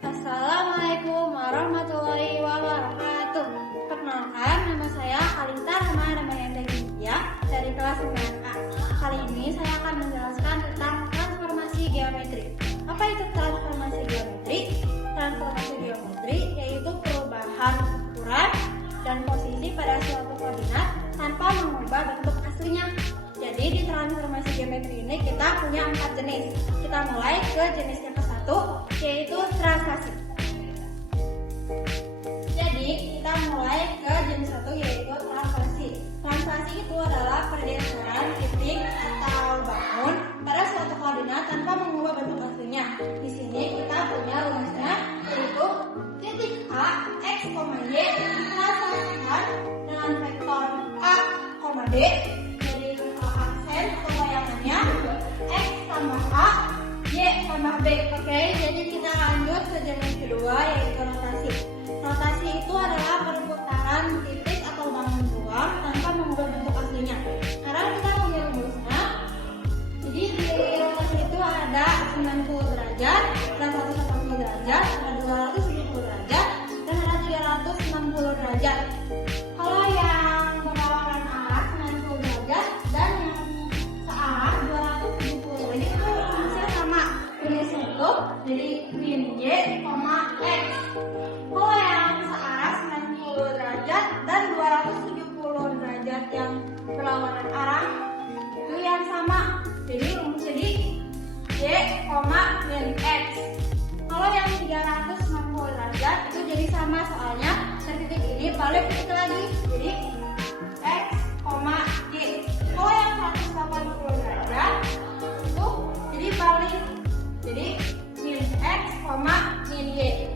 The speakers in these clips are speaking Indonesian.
Assalamualaikum warahmatullahi wabarakatuh. Perkenalkan, nama saya Kalista Rahma Ramayandagya dari kelas 9A. Kali ini saya akan menjelaskan tentang transformasi geometri. Apa itu transformasi geometri? Transformasi geometri yaitu perubahan ukuran dan posisi pada suatu koordinat tanpa mengubah bentuk aslinya. Jadi di transformasi geometri ini kita punya 4 jenis. Kita mulai ke jenis yang ke-1, yaitu translasi. Jadi kita mulai ke jenis 1, yaitu translasi. Translasi itu adalah pergeseran titik atau bangun pada suatu koordinat tanpa mengubah bentuk aslinya. Di sini kita punya rumusnya, yaitu titik A, X, Y ditranslasikan dengan vektor A, D. X tambah A, Y tambah B. Oke, jadi kita lanjut ke jenis kedua, yaitu rotasi. Rotasi itu adalah perputaran titik atau bangun ruang tanpa mengubah bentuk aslinya. Sekarang kita punya rumusnya. Jadi di rotasi itu ada 90 derajat, ada 180 derajat, ada 270 derajat, dan ada 360 derajat. Kalau yang berlawanan arah 90 derajat dan yang searah 270 derajat itu rumusnya sama. Rumusnya itu jadi min Y, X. Kalau yang searah 90 derajat dan 270 derajat yang berlawanan arah itu yang sama. Jadi rumusnya di Y, min X. Kalau yang 360 derajat itu jadi sama, soalnya dari titik ini balik titik lagi. Jadi X, Y. Kalau yang 180 derajat itu jadi balik. Jadi min X, min Y.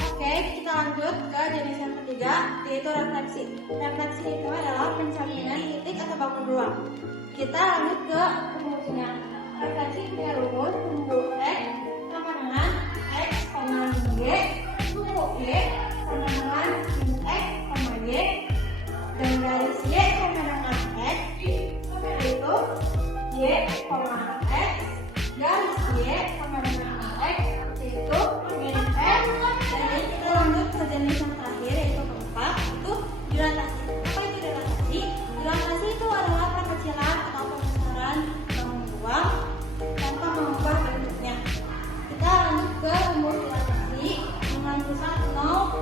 Oke, kita lanjut ke jenis yang ketiga, yaitu refleksi. Refleksi itu adalah pencerminan titik atau bangun ruang. Kita lanjut ke rumusnya. Refleksi punya rumus sumbu X sama dengan X, min Y, sumbu Y sama dengan min X, Y, dan garis Y sama dengan X, yaitu Y, X, garis Y sama dengan X, yaitu min X. Jadi kita lanjut ke jenis yang terakhir, yaitu keempat, itu dilatasi. Apa itu dilatasi? Dilatasi itu adalah perkecilan atau pembesaran bangun ruang tanpa mengubah bentuknya. Kita lanjut ke rumus dilatasi dengan pusat 0,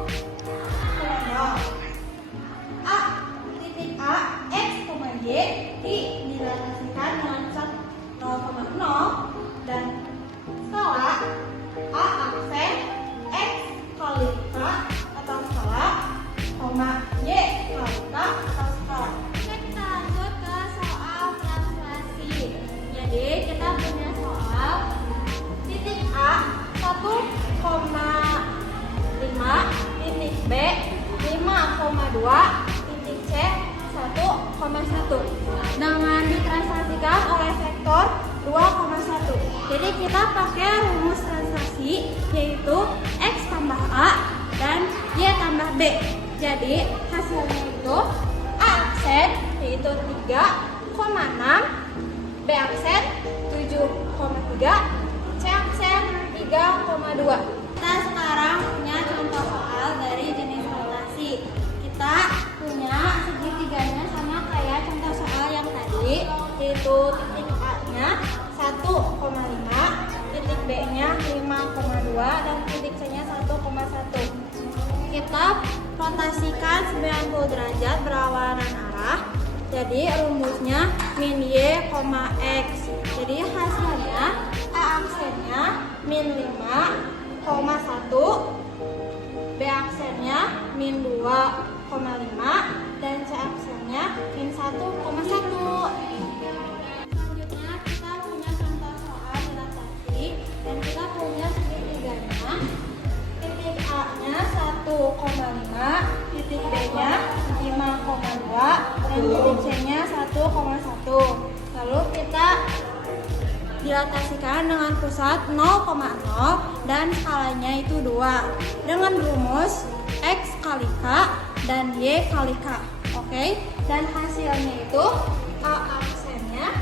A, titik A, X, Y dilatasikan dengan pusat 0,0 dan skala A aksen X kali K atau skala, Y kali K atau skala. Oke, kita lanjut ke soal translasi. Jadi kita punya soal titik A 1,5, titik B 5,2, titik C 1,1 dengan ditranslasikan oleh vektor 2,1. Jadi kita pakai rumus translasi, yaitu X tambah A dan Y tambah B. Jadi hasilnya itu A aksen yaitu 3,6, B aksen 7,3, C aksen 3,2. Kita sekarang punya contoh soal dari jenis rotasi. Kita punya segitiganya sama kayak contoh soal yang tadi, yaitu titik A-nya 1,5, titik B-nya 5,2, dan titik C-nya 1,1. Kita rotasikan 90 derajat berlawanan arah. Jadi rumusnya min Y, X. Jadi hasilnya A aksennya min 5,1, B aksennya min 2,5, dan C aksennya min 1,1. Selanjutnya kita punya contoh soal dilatasi dan kita punya segitiganya. Titik A-nya 1,5, titik B-nya 5,2, dan titik C-nya 1,1. Lalu kita dilatasikan dengan pusat 0,0 dan skalanya itu 2 dengan rumus X kali K dan Y kali K. Oke, dan hasilnya itu A aksennya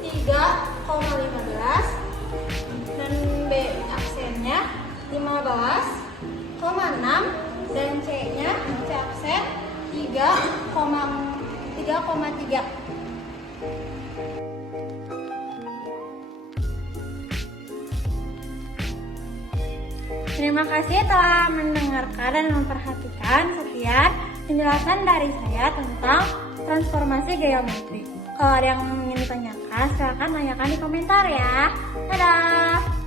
3,15, 3,6 dan C-nya C offset 3,3. Terima kasih telah mendengarkan dan memperhatikan. Sekian penjelasan dari saya tentang transformasi geometri. Kalau ada yang ingin ditanyakan, silahkan tanyakan di komentar ya. Dadah!